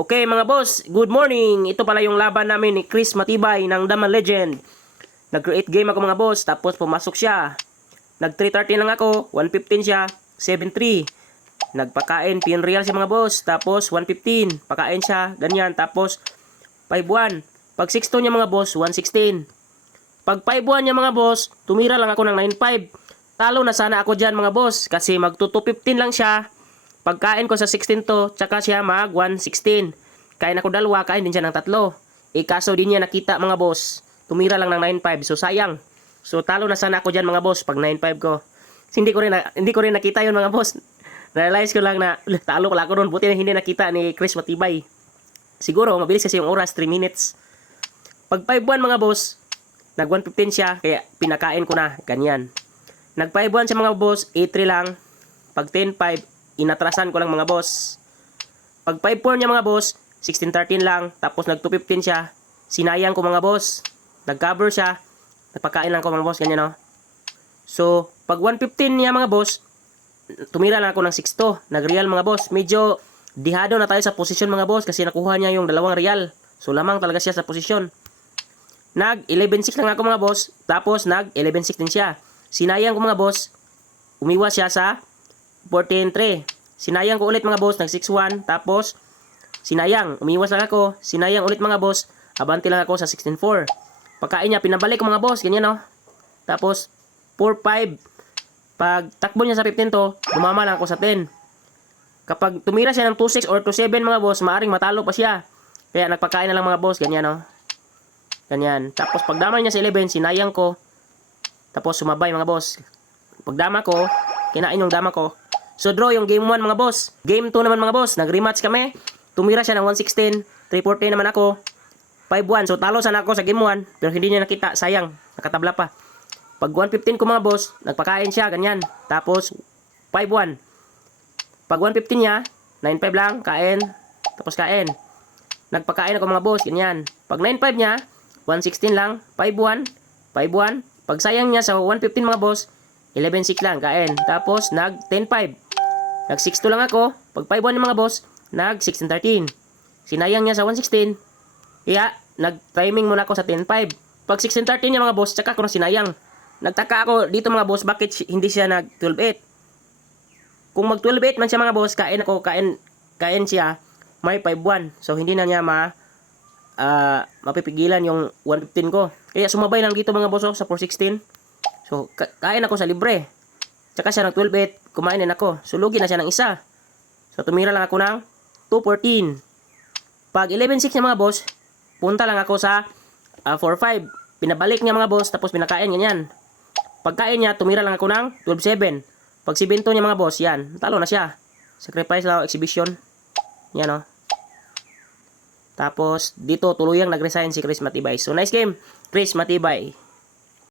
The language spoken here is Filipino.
Okay mga boss, good morning. Ito pala yung laban namin ni Chris Matibay ng Daman Legend. Nag-create game ako mga boss, tapos pumasok siya. Nag 330 lang ako, 115 siya, 73. Nagpakain, pinreal siya mga boss, tapos 115. Pakain siya, ganyan, tapos 5-1. Pag 6-2 niya mga boss, 116. Pag 5-1 niya mga boss, tumira lang ako ng 9-5. Talo na sana ako dyan mga boss, kasi mag 215 lang siya. Pagkain ko sa 16 to, tsaka siya mag 116. Kain ako dalawa, kain din siya ng tatlo. Kaso din niya nakita mga boss. Tumira lang ng 9.5, so sayang. So talo na sana ako dyan mga boss pag 9.5 ko. Hindi ko rin nakita yun mga boss. Realize ko lang na talo pala ako doon. Buti na hindi nakita ni Chris Matibay. Siguro mabilis kasi yung oras, 3 minutes. Pag 5-1 mga boss, nag 115 siya, kaya pinakain ko na, ganyan. Nag 5-1 siya mga boss, 8-3 lang. Pag 10-5, inatrasan ko lang mga boss. Pag 5-4 niya mga boss, 16-13 lang. Tapos nag 215 siya. Sinayang ko mga boss. Nag-cover siya. Nagpakain lang ko mga boss. Ganyan no. So, pag 115 niya mga boss, tumira lang ako ng 6-2. Nag-real mga boss. Medyo dihado na tayo sa posisyon mga boss. Kasi nakuha niya yung 2 real. So, lamang talaga siya sa posisyon. Nag 11-6 lang ako mga boss. Tapos nag 11-6 din siya. Sinayang ko mga boss. Umiwas siya sa 14-3. Sinayang ko ulit mga boss, nag 6-1. Tapos, sinayang. Umiwas lang ako. Sinayang ulit mga boss. Abante lang ako sa 16-4. Pagkain niya, pinabalik ko mga boss. Ganyan no. Tapos, 4-5. Pag takbo niya sa 15 to, dumama lang ako sa 10. Kapag tumira siya ng 2-6 or 2-7 mga boss, maaring matalo pa siya. Kaya nagpakain na lang mga boss. Ganyan no. Ganyan. Tapos, pag damay niya sa 11, sinayang ko. Tapos, sumabay mga boss. Pag dama ko, kinain yung dama ko. So draw yung game 1 mga boss. Game 2 naman mga boss. Nag-rematch kami. Tumira siya ng 116. 340 naman ako. 5-1. So talo sana ako sa game 1. Pero hindi niya nakita. Sayang. Nakatabla pa. Pag 115 ko mga boss, nagpakain siya. Ganyan. Tapos 5-1. Pag 115 niya, 9-5 lang. Kain. Tapos kain. Nagpakain ako mga boss. Ganyan. Pag 9-5 niya, 116 lang. 5-1. 5-1. Pag sayang niya sa 115 mga boss, 11-6 lang. Kain. Tapos nag 10-5. Nag 6-2 lang ako. Pag 5-1 yung mga boss, nag 16-13. Sinayang niya sa 116. Kaya, nag-timing muna ako sa 10-5. Pag 16-13 yung mga boss, tsaka ako na sinayang. Nagtaka ako dito mga boss, bakit hindi siya nag 12-8? Kung mag 12-8 man siya mga boss, kain siya, may 5-1. So, hindi na niya mapipigilan yung 115 ko. Kaya sumabay lang dito mga boss sa 416. So, kain ako sa libre. Tsaka siya ng 12-8, kumain din ako. So, lugi na siya ng isa. So, tumira lang ako ng 214. Pag 11-6 niya mga boss, punta lang ako sa 4-5. Pinabalik niya mga boss, tapos pinakain ganyan. Pagkain niya, tumira lang ako ng 12-7. Pag 7-2 niya mga boss, yan. Talo na siya. Sacrifice lang exhibition. Yan o. Tapos, dito tuluyang nag-resign si Chris Matibay. So, nice game, Chris Matibay.